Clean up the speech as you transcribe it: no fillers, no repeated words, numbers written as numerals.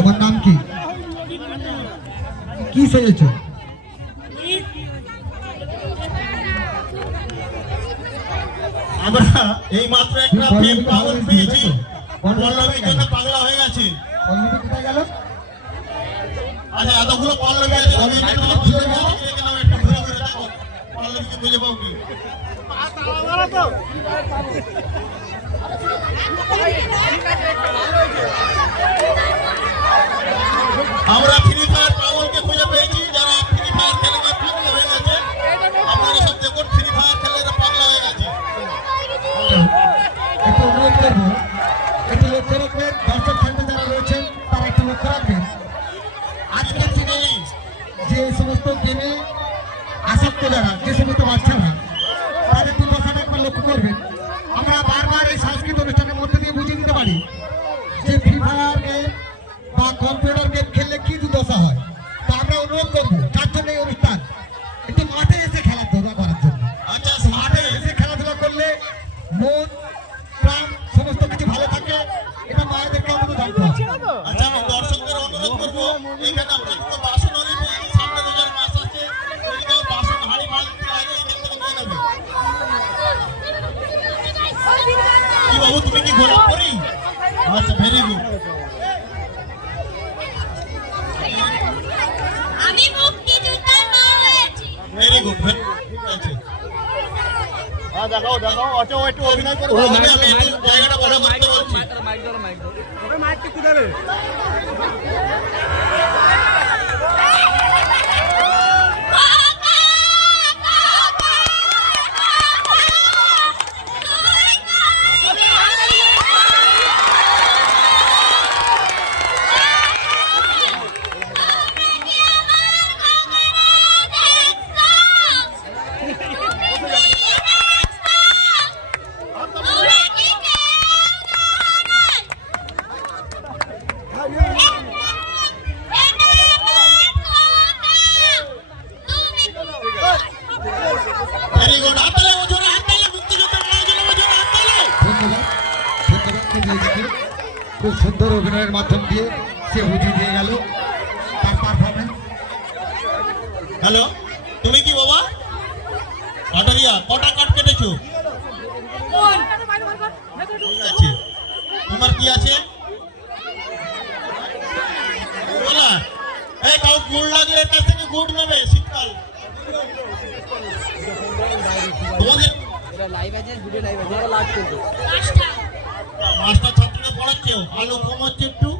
তোমার নাম কি? কি সেজেছো? আমরা এই মাত্র একটা ফেম পাগল পেয়েছি, পল্লবীর জন্য পাগলা হয়ে গেছে। পল্লবী কোথায় গেল? আচ্ছা, এতগুলো পল্লবী আছে, আমি একটু ঘুরে দেখো পল্লবীকে খুঁজে পাও কি। আমরা ফ্রি ফায়ার পাগলকে খুঁজে পেয়েছি, যারা ফ্রি ফায়ার খেলে পাগলা হয়ে গেছে। আপনারা সব দেখুন, ফ্রি ফায়ার খেলে পাগলা হয়ে গেছে। একটু অনুরোধ করবো, একটু লক্ষ্য রাখবেন, দর্শক থাকবে যারা রয়েছেন তারা একটু লক্ষ্য রাখবেন। আজকের দিনে যে সমস্ত গেমে আসক্ত যারা, যে সমস্ত বাচ্চারা, তাদের দু কথাটা একবার লক্ষ্য করবেন। আমরা বারবার এই সাংস্কৃতিক অনুষ্ঠানের মধ্যে দিয়ে বুঝিয়ে দিতে পারি যে ফ্রি ফায়ার গেম বা কম্পিউটার গেম খেললে কি দুর্দশা হয়। তো আমরা অনুরোধ করবো, তার জন্য এই অনুষ্ঠান, একটু মাঠে এসে খেলাধুলা করার জন্য। আচ্ছা, মাঠে এসে খেলাধুলা করলে মন প্রাণ সমস্ত কিছু ভালো থাকে, এটা মায়েদেরকে আমাদের জানতে হবে। আচ্ছা, আমি দর্শকদের অনুরোধ করবো, এইখানে আমরা তো বাসন হলে সামনে রোজার মাস আছে, ওইদিকে বাসন হাঁড়ি ভাঙতে আগে এখান থেকে নিয়ে নেবে। কি বাবু, তুমি কি গোলাপ করি? আচ্ছা, ভেরি গুড। আমি মুক্তিযোদ্ধার মা হয়েছি। ভেরি গুড, ঠিক আছে। দেখাও দেখাও, আচ্ছা ও একটু অভিনয় করো। আমি একটু জায়গাটা বড় করতে বলছি। মাইকটা কি দেবে? ভেরি গুড, হাততালি ওজোরে, হাততালি, মুক্তিযোদ্ধার মায়ের জন্য ওজোরে হাততালি। ধন্যবাদ, ধন্যবাদ খুব খুব সুন্দর অভিনয়ের মাধ্যম দিয়ে সে বুঝিয়ে দিয়ে গেল তার পারফরমেন্স। হ্যালো, তুমি কি বাবা? কাটারিয়া, কটা কাট কেটেছো? ঠিক আছে, তোমার কি আছে? বলা, এই কাউ গুড় লাগলে এর কাছ থেকে গুড় নেবে, শীতকাল। তোমাদের মাস্টার ছাত্রকে পড়াচ্ছে, আলো কম হচ্ছে একটু।